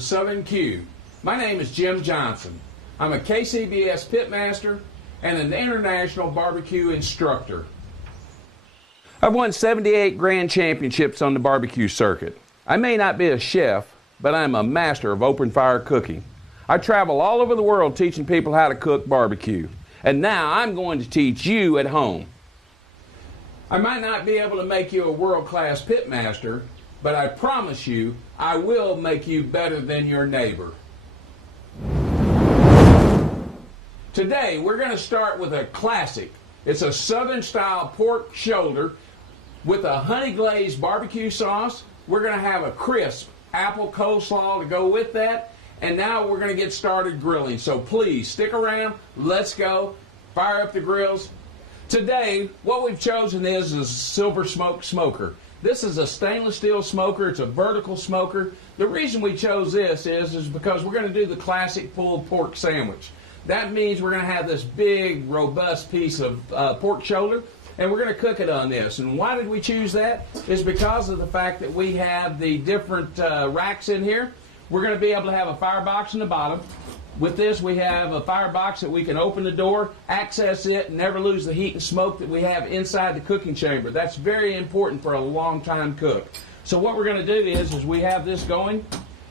the Southern Q. My name is Jim Johnson. I'm a KCBS Pitmaster and an international barbecue instructor. I've won 78 grand championships on the barbecue circuit. I may not be a chef, but I'm a master of open fire cooking. I travel all over the world teaching people how to cook barbecue. And now I'm going to teach you at home. I might not be able to make you a world-class pitmaster, but I promise you, I will make you better than your neighbor. Today, we're going to start with a classic. It's a Southern-style pork shoulder with a honey-glazed barbecue sauce. We're going to have a crisp apple coleslaw to go with that. And now we're going to get started grilling. So please, stick around. Let's go. Fire up the grills. Today, what we've chosen is a silver smoke smoker. This is a stainless steel smoker. It's a vertical smoker. The reason we chose this is because we're going to do the classic pulled pork sandwich. That means we're going to have this big, robust piece of pork shoulder, and we're going to cook it on this. And why did we choose that? It's because of the fact that we have the different racks in here. We're going to be able to have a firebox in the bottom. With this, we have a firebox that we can open the door, access it, and never lose the heat and smoke that we have inside the cooking chamber. That's very important for a long-time cook. So what we're going to do is we have this going.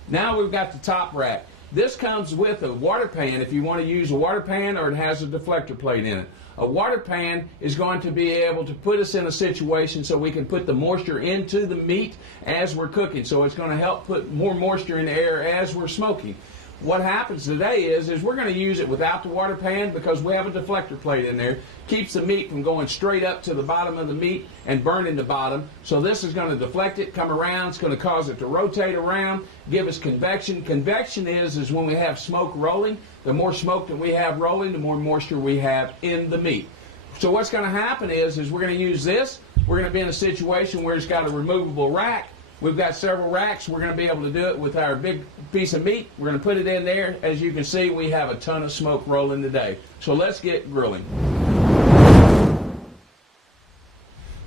Now we've got the top rack. This comes with a water pan if you want to use a water pan, or it has a deflector plate in it. A water pan is going to be able to put us in a situation so we can put the moisture into the meat as we're cooking. So it's going to help put more moisture in the air as we're smoking. What happens today is we're going to use it without the water pan because we have a deflector plate in there. Keeps the meat from going straight up to the bottom of the meat and burning the bottom. So this is going to deflect it, come around. It's going to cause it to rotate around, give us convection. Convection is when we have smoke rolling. The more smoke that we have rolling, the more moisture we have in the meat. So what's going to happen is we're going to use this. We're going to be in a situation where it's got a removable rack. We've got several racks. We're going to be able to do it with our big piece of meat. We're going to put it in there. As you can see, we have a ton of smoke rolling today. So let's get grilling.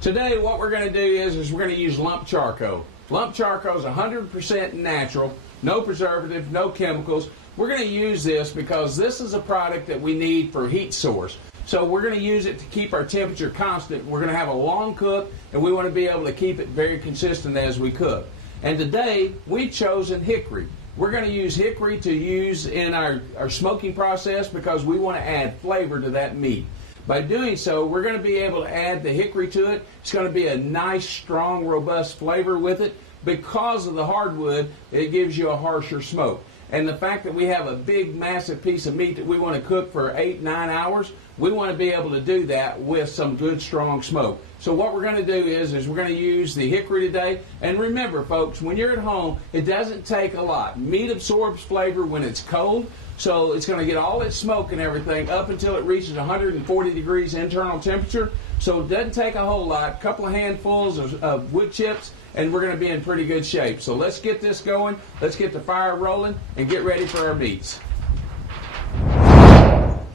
Today, what we're going to do is we're going to use lump charcoal. Lump charcoal is 100% natural, no preservative, no chemicals. We're going to use this because this is a product that we need for heat source. So we're going to use it to keep our temperature constant. We're going to have a long cook, and we want to be able to keep it very consistent as we cook. And today, we've chosen hickory. We're going to use hickory to use in our smoking process because we want to add flavor to that meat. By doing so, we're going to be able to add the hickory to it. It's going to be a nice, strong, robust flavor with it. Because of the hardwood, it gives you a harsher smoke. And the fact that we have a big, massive piece of meat that we want to cook for 8-9 hours, we want to be able to do that with some good, strong smoke. So what we're going to do is we're going to use the hickory today. And remember, folks, when you're at home, it doesn't take a lot. Meat absorbs flavor when it's cold, so it's going to get all its smoke and everything up until it reaches 140 degrees internal temperature. So it doesn't take a whole lot, a couple of handfuls of wood chips, and we're going to be in pretty good shape. So let's get this going, let's get the fire rolling, and get ready for our meats.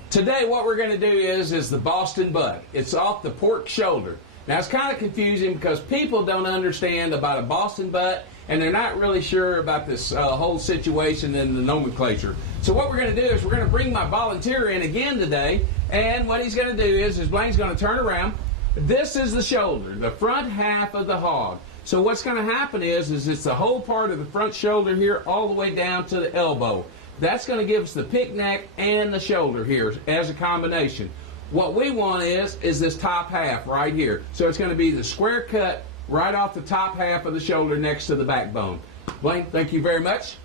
Today what we're going to do is the Boston butt. It's off the pork shoulder. Now it's kind of confusing because people don't understand about a Boston butt, and they're not really sure about this whole situation and the nomenclature. So what we're going to do is we're going to bring my volunteer in again today, and what he's going to do is Blaine's going to turn around. This is the shoulder, the front half of the hog. So what's going to happen is it's the whole part of the front shoulder here all the way down to the elbow. That's going to give us the pig neck and the shoulder here as a combination. What we want is this top half right here. So it's going to be the square cut right off the top half of the shoulder next to the backbone. Blaine, thank you very much.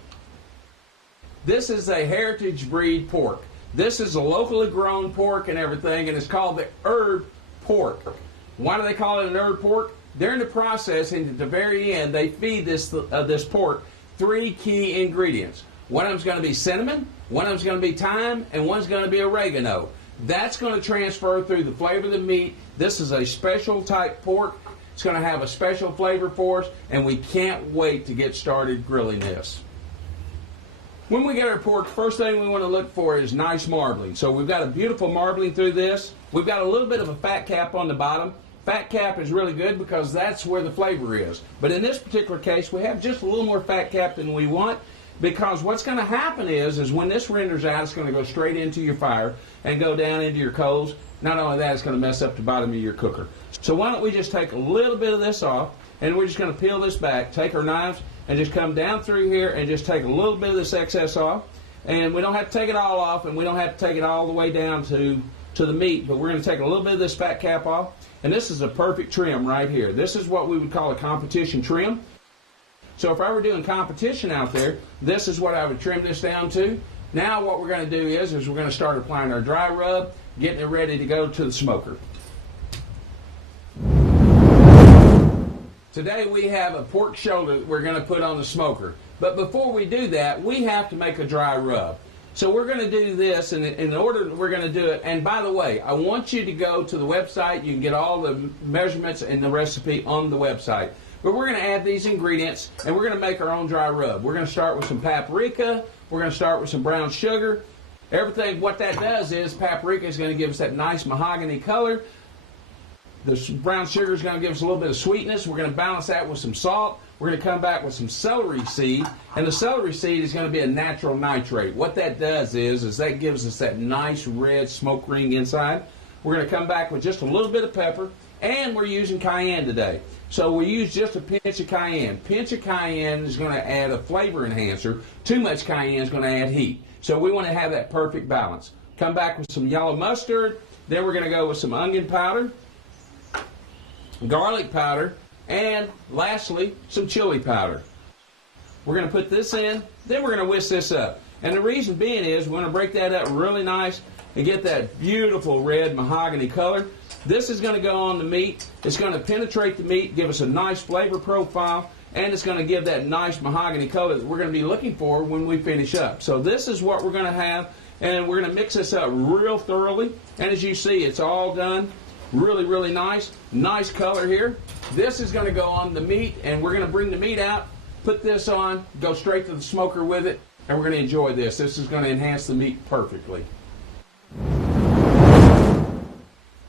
This is a heritage breed pork. This is a locally grown pork and everything, and it's called the herb pork. Why do they call it an herb pork? During the processing, at the very end, they feed this pork 3 key ingredients. One of them's going to be cinnamon, one of them's going to be thyme, and one's going to be oregano. That's going to transfer through the flavor of the meat. This is a special type pork. It's going to have a special flavor for us, and we can't wait to get started grilling this. When we get our pork, first thing we want to look for is nice marbling. So we've got a beautiful marbling through this. We've got a little bit of a fat cap on the bottom. Fat cap is really good because that's where the flavor is. But in this particular case, we have just a little more fat cap than we want. because what's going to happen is when this renders out, it's going to go straight into your fire and go down into your coals. Not only that, it's going to mess up the bottom of your cooker. So why don't we just take a little bit of this off, and we're just going to peel this back, take our knives, and just come down through here and just take a little bit of this excess off. And we don't have to take it all off, and we don't have to take it all the way down to the meat, but we're going to take a little bit of this fat cap off. And this is a perfect trim right here. This is what we would call a competition trim. So if I were doing competition out there, this is what I would trim this down to. Now what we're going to do is we're going to start applying our dry rub, getting it ready to go to the smoker. Today we have a pork shoulder that we're going to put on the smoker. But before we do that, we have to make a dry rub. So we're going to do this, and in order we're going to do it, and by the way, I want you to go to the website. You can get all the measurements and the recipe on the website. But we're going to add these ingredients, and we're going to make our own dry rub. We're going to start with some paprika. We're going to start with some brown sugar. Everything, what that does is paprika is going to give us that nice mahogany color. The brown sugar is going to give us a little bit of sweetness. We're going to balance that with some salt. We're going to come back with some celery seed, and the celery seed is going to be a natural nitrate. What that does is that gives us that nice red smoke ring inside. We're going to come back with just a little bit of pepper, and we're using cayenne today. So we use just a pinch of cayenne. Pinch of cayenne is going to add a flavor enhancer. Too much cayenne is going to add heat. So we want to have that perfect balance. Come back with some yellow mustard. Then we're going to go with some onion powder, garlic powder, and lastly, some chili powder. We're going to put this in, then we're going to whisk this up. And the reason being is we're going to break that up really nice and get that beautiful red mahogany color. This is going to go on the meat. It's going to penetrate the meat, give us a nice flavor profile, and it's going to give that nice mahogany color that we're going to be looking for when we finish up. So this is what we're going to have, and we're going to mix this up real thoroughly. And as you see, it's all done. Really, really nice. Nice color here. This is going to go on the meat, and we're going to bring the meat out, put this on, go straight to the smoker with it, and we're going to enjoy this. This is going to enhance the meat perfectly.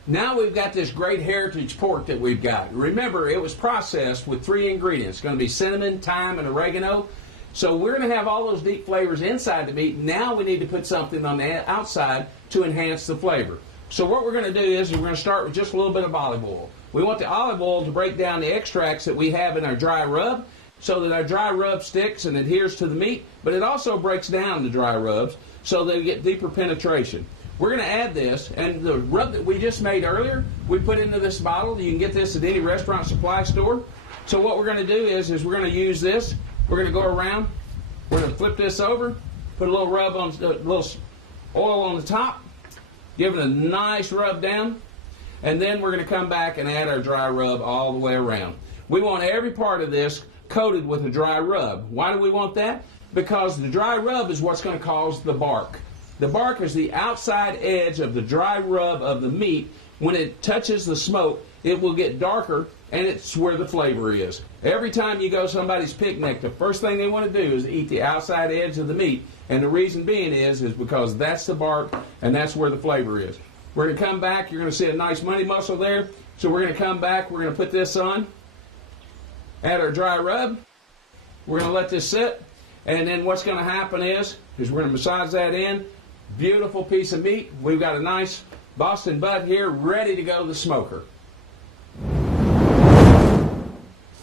Now we've got this great heritage pork that we've got. Remember, it was processed with 3 ingredients. It's going to be cinnamon, thyme, and oregano. So we're going to have all those deep flavors inside the meat. Now we need to put something on the outside to enhance the flavor. So what we're going to do is we're going to start with just a little bit of olive oil. We want the olive oil to break down the extracts that we have in our dry rub so that our dry rub sticks and adheres to the meat, but it also breaks down the dry rubs so they get deeper penetration. We're going to add this, and the rub that we just made earlier, we put into this bottle. You can get this at any restaurant supply store. So what we're going to do is we're going to use this. We're going to go around. We're going to flip this over, put a little rub on, a little oil on the top, give it a nice rub down, and then we're going to come back and add our dry rub all the way around. We want every part of this coated with a dry rub. Why do we want that? Because the dry rub is what's going to cause the bark. The bark is the outside edge of the dry rub of the meat. When it touches the smoke, it will get darker, and it's where the flavor is. Every time you go to somebody's picnic, the first thing they want to do is eat the outside edge of the meat. And the reason being is because that's the bark, and that's where the flavor is. We're going to come back. You're going to see a nice money muscle there. So we're going to come back. We're going to put this on, add our dry rub. We're going to let this sit. And then what's going to happen is we're going to massage that in. Beautiful piece of meat. We've got a nice Boston butt here ready to go to the smoker.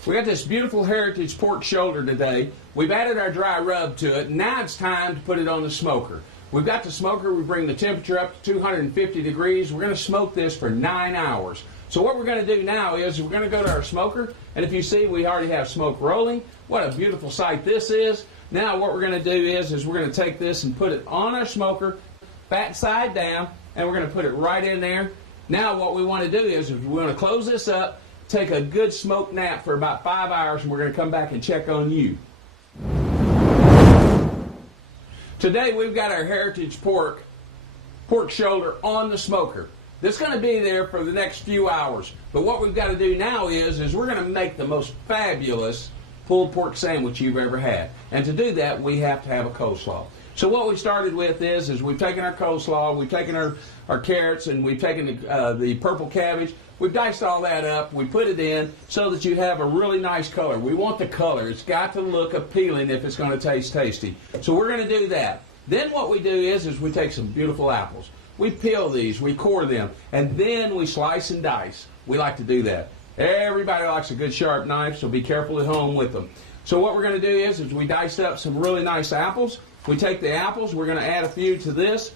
We got this beautiful heritage pork shoulder today. We've added our dry rub to it. Now it's time to put it on the smoker. We've got the smoker. We bring the temperature up to 250 degrees. We're going to smoke this for 9 hours. So what we're going to do now is we're going to go to our smoker. And if you see, we already have smoke rolling. What a beautiful sight this is. Now what we're going to do is we're going to take this and put it on our smoker, fat side down, and we're going to put it right in there. Now what we want to do is we want to close this up, take a good smoke nap for about 5 hours, and we're going to come back and check on you. Today we've got our heritage pork shoulder on the smoker. This is going to be there for the next few hours. But what we've got to do now is we're going to make the most fabulous pulled pork sandwich you've ever had. And to do that, we have to have a coleslaw. So what we started with is we've taken our coleslaw, we've taken our carrots, and we've taken the purple cabbage, We've diced all that up. We put it in so that you have a really nice color. We want the color. It's got to look appealing if it's going to taste tasty. So we're going to do that. Then what we do is we take some beautiful apples. We peel these, we core them, and then we slice and dice. We like to do that. Everybody likes a good sharp knife, so be careful at home with them. So what we're going to do is we diced up some really nice apples. We take the apples, we're going to add a few to this.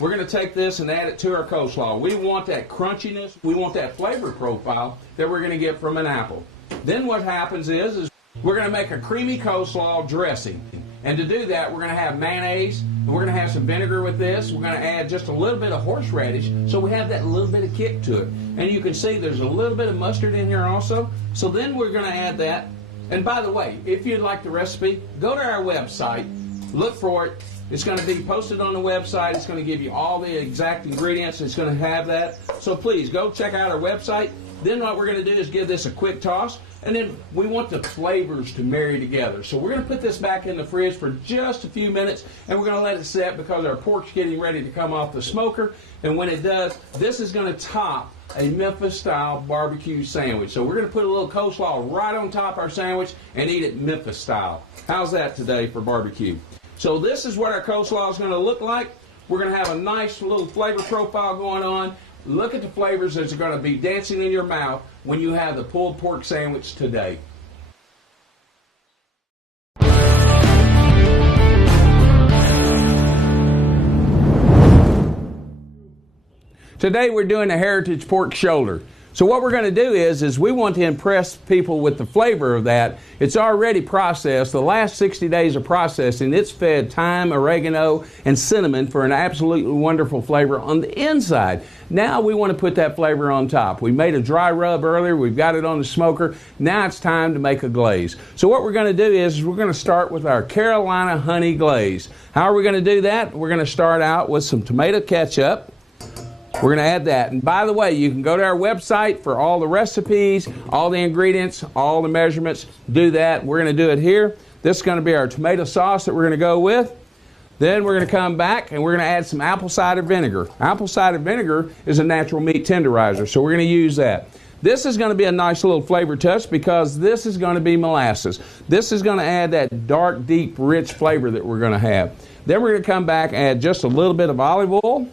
We're going to take this and add it to our coleslaw. We want that crunchiness, we want that flavor profile that we're going to get from an apple. Then what happens is we're going to make a creamy coleslaw dressing. And to do that, we're going to have mayonnaise, and we're going to have some vinegar with this. We're going to add just a little bit of horseradish, so we have that little bit of kick to it. And you can see there's a little bit of mustard in here also. So then we're going to add that. And by the way, if you'd like the recipe, go to our website, look for it. It's going to be posted on the website. It's going to give you all the exact ingredients. It's going to have that. So please go check out our website. Then what we're going to do is give this a quick toss. And then we want the flavors to marry together. So we're going to put this back in the fridge for just a few minutes, and we're going to let it set because our pork's getting ready to come off the smoker. And when it does, this is going to top a Memphis-style barbecue sandwich. So we're going to put a little coleslaw right on top of our sandwich and eat it Memphis-style. How's that today for barbecue? So this is what our coleslaw is going to look like. We're going to have a nice little flavor profile going on. Look at the flavors that are going to be dancing in your mouth when you have the pulled pork sandwich today. Today we're doing a heritage pork shoulder. So what we're going to do is we want to impress people with the flavor of that. It's already processed. The last 60 days of processing, it's fed thyme, oregano, and cinnamon for an absolutely wonderful flavor on the inside. Now we want to put that flavor on top. We made a dry rub earlier. We've got it on the smoker. Now it's time to make a glaze. So what we're going to do is we're going to start with our Carolina honey glaze. How are we going to do that? We're going to start out with some tomato ketchup. We're going to add that. And by the way, you can go to our website for all the recipes, all the ingredients, all the measurements. Do that. We're going to do it here. This is going to be our tomato sauce that we're going to go with. Then we're going to come back and we're going to add some apple cider vinegar. Apple cider vinegar is a natural meat tenderizer, so we're going to use that. This is going to be a nice little flavor touch because this is going to be molasses. This is going to add that dark, deep, rich flavor that we're going to have. Then we're going to come back and add just a little bit of olive oil.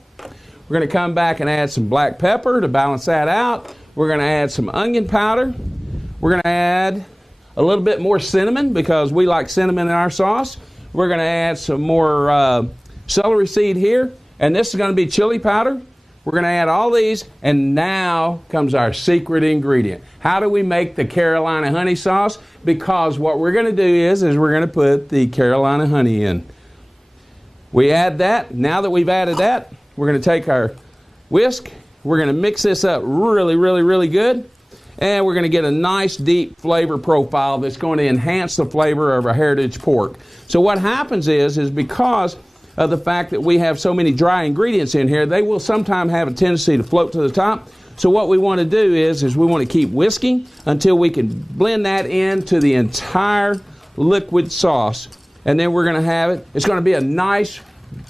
We're going to come back and add some black pepper to balance that out. We're going to add some onion powder. We're going to add a little bit more cinnamon because we like cinnamon in our sauce. We're going to add some more celery seed here. And this is going to be chili powder. We're going to add all these. And now comes our secret ingredient. How do we make the Carolina honey sauce? Because what we're going to do is we're going to put the Carolina honey in. We add that. Now that we've added that, we're going to take our whisk, we're going to mix this up really, really, really good, and we're going to get a nice deep flavor profile that's going to enhance the flavor of our heritage pork. So what happens is because of the fact that we have so many dry ingredients in here, they will sometimes have a tendency to float to the top. So what we want to do is we want to keep whisking until we can blend that into the entire liquid sauce. And then we're going to have it. It's going to be a nice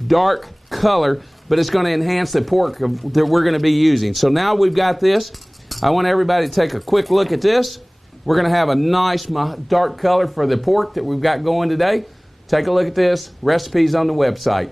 dark color, but it's going to enhance the pork that we're going to be using. So now we've got this. I want everybody to take a quick look at this. We're going to have a nice dark color for the pork that we've got going today. Take a look at this. Recipes on the website.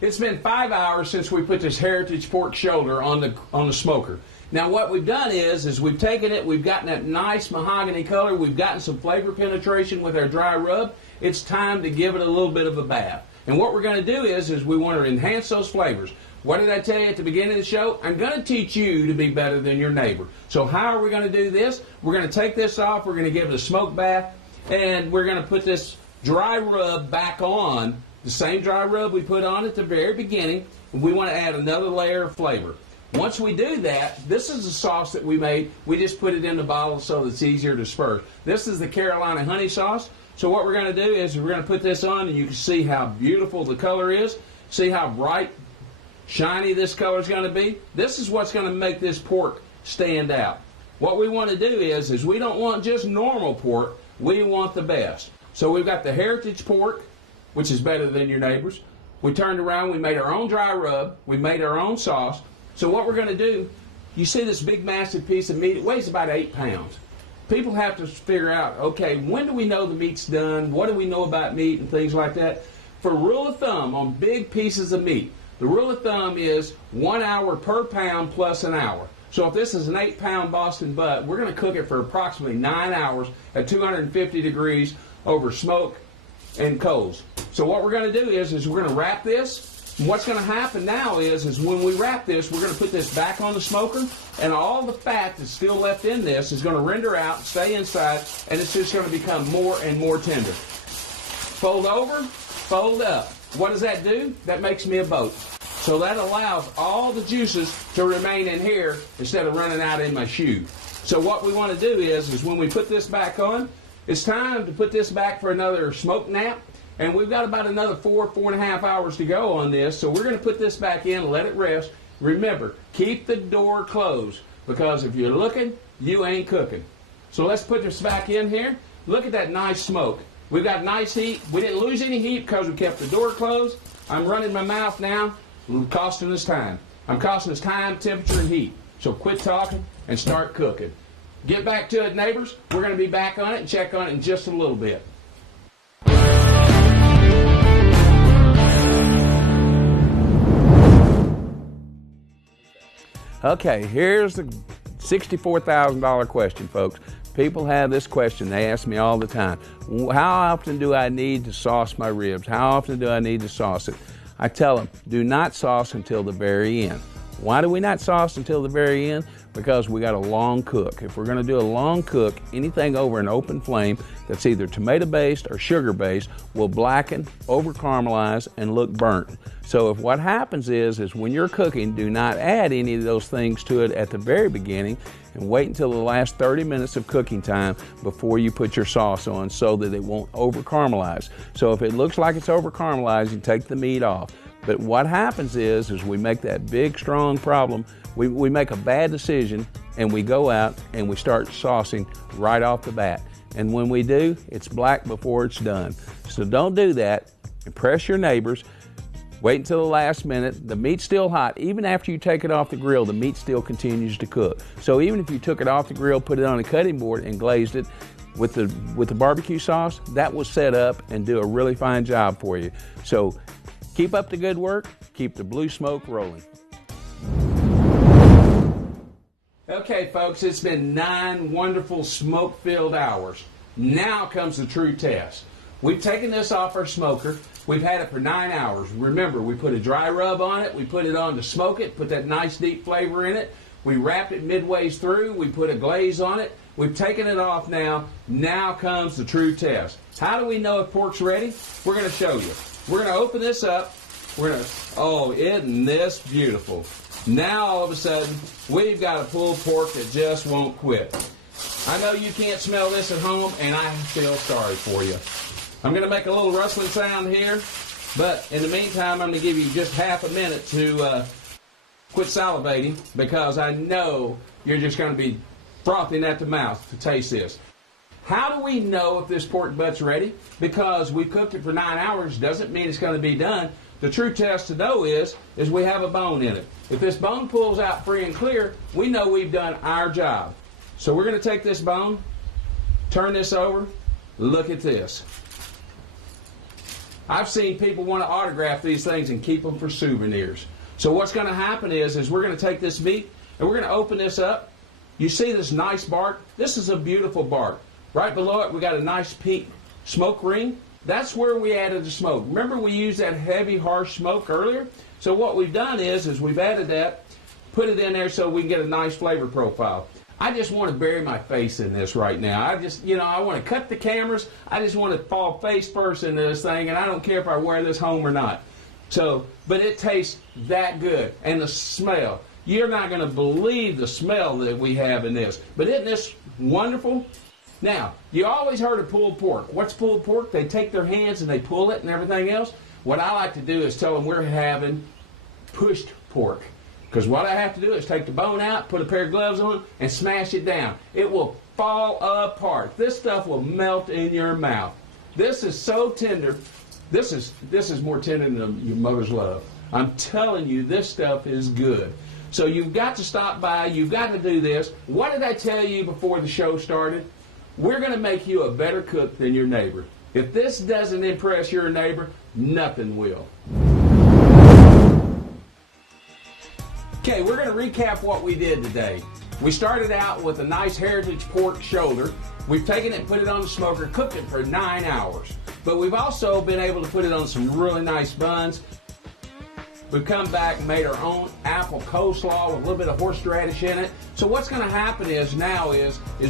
It's been 5 hours since we put this heritage pork shoulder on the smoker. Now what we've done is we've taken it, we've gotten that nice mahogany color, we've gotten some flavor penetration with our dry rub. It's time to give it a little bit of a bath. And what we're going to do is we want to enhance those flavors. What did I tell you at the beginning of the show? I'm going to teach you to be better than your neighbor. So how are we going to do this? We're going to take this off, we're going to give it a smoke bath, and we're going to put this dry rub back on, the same dry rub we put on at the very beginning. We want to add another layer of flavor. Once we do that, this is the sauce that we made. We just put it in the bottle so that it's easier to disperse. This is the Carolina honey sauce. So what we're going to do is we're going to put this on, and you can see how beautiful the color is. See how bright, shiny this color is going to be. This is what's going to make this pork stand out. What we want to do is we don't want just normal pork. We want the best. So we've got the heritage pork, which is better than your neighbor's. We turned around, we made our own dry rub, we made our own sauce. So what we're going to do, you see this big massive piece of meat, it weighs about 8 pounds. People have to figure out, okay, when do we know the meat's done? What do we know about meat and things like that? For rule of thumb on big pieces of meat, the rule of thumb is 1 hour per pound plus an hour. So if this is an 8-pound Boston butt, we're going to cook it for approximately 9 hours at 250 degrees over smoke and coals. So what we're going to do is we're going to wrap this. And what's going to happen now is when we wrap this, we're going to put this back on the smoker, and all the fat that's still left in this is going to render out, stay inside, and it's just going to become more and more tender. Fold over, fold up. What does that do? That makes me a boat. So that allows all the juices to remain in here instead of running out in my shoe. So what we want to do is when we put this back on, it's time to put this back for another smoke nap. And we've got about another 4.5 hours to go on this. So we're going to put this back in and let it rest. Remember, keep the door closed, because if you're looking, you ain't cooking. So let's put this back in here. Look at that nice smoke. We've got nice heat. We didn't lose any heat because we kept the door closed. I'm running my mouth now. I'm costing us time. I'm costing us time, temperature, and heat. So quit talking and start cooking. Get back to it, neighbors. We're going to be back on it and check on it in just a little bit. Okay, here's the $64,000 question, folks. People have this question. They ask me all the time. How often do I need to sauce my ribs? How often do I need to sauce it? I tell them, do not sauce until the very end. Why do we not sauce until the very end? Because we got a long cook. If we're going to do a long cook, anything over an open flame that's either tomato-based or sugar-based will blacken, over-caramelize, and look burnt. So if what happens is when you're cooking, do not add any of those things to it at the very beginning, and wait until the last 30 minutes of cooking time before you put your sauce on so that it won't over-caramelize. So if it looks like it's over-caramelizing, take the meat off. But what happens is we make that big, strong problem. We make a bad decision, and we go out and we start saucing right off the bat. And when we do, it's black before it's done. So don't do that. Impress your neighbors. Wait until the last minute. The meat's still hot. Even after you take it off the grill, the meat still continues to cook. So even if you took it off the grill, put it on a cutting board, and glazed it with the barbecue sauce, that will set up and do a really fine job for you. So keep up the good work. Keep the blue smoke rolling. Okay, folks, it's been 9 wonderful smoke-filled hours. Now comes the true test. We've taken this off our smoker. We've had it for 9 hours. Remember, we put a dry rub on it. We put it on to smoke it, put that nice deep flavor in it. We wrapped it midways through. We put a glaze on it. We've taken it off now. Now comes the true test. How do we know if pork's ready? We're going to show you. We're going to open this up. Oh, isn't this beautiful? Now, all of a sudden, we've got a pulled pork that just won't quit. I know you can't smell this at home, and I feel sorry for you. I'm going to make a little rustling sound here, but in the meantime, I'm going to give you just half a minute to quit salivating, because I know you're just going to be frothing at the mouth to taste this. How do we know if this pork butt's ready? Because we cooked it for 9 hours doesn't mean it's going to be done. The true test to know is we have a bone in it. If this bone pulls out free and clear, we know we've done our job. So we're going to take this bone, turn this over, look at this. I've seen people want to autograph these things and keep them for souvenirs. So what's going to happen is we're going to take this meat and we're going to open this up. You see this nice bark? This is a beautiful bark. Right below it, we got a nice pink smoke ring. That's where we added the smoke. Remember we used that heavy, harsh smoke earlier? So what we've done is we've added that, put it in there so we can get a nice flavor profile. I just want to bury my face in this right now. I want to cut the cameras. I just want to fall face first into this thing, and I don't care if I wear this home or not. But it tastes that good. And the smell. You're not going to believe the smell that we have in this. But isn't this wonderful? Now, you always heard of pulled pork. What's pulled pork? They take their hands and they pull it and everything else. What I like to do is tell them we're having pushed pork. Because what I have to do is take the bone out, put a pair of gloves on, and smash it down. It will fall apart. This stuff will melt in your mouth. This is so tender. This is more tender than your mother's love. I'm telling you, this stuff is good. So you've got to stop by. You've got to do this. What did I tell you before the show started? We're going to make you a better cook than your neighbor. If this doesn't impress your neighbor, nothing will. Okay, we're going to recap what we did today. We started out with a nice heritage pork shoulder. We've taken it and put it on the smoker, cooked it for 9 hours. But we've also been able to put it on some really nice buns. We've come back and made our own apple coleslaw with a little bit of horseradish in it. So what's going to happen is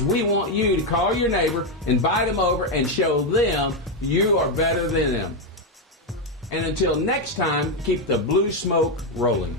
we want you to call your neighbor, invite them over, and show them you are better than them. And until next time, keep the blue smoke rolling.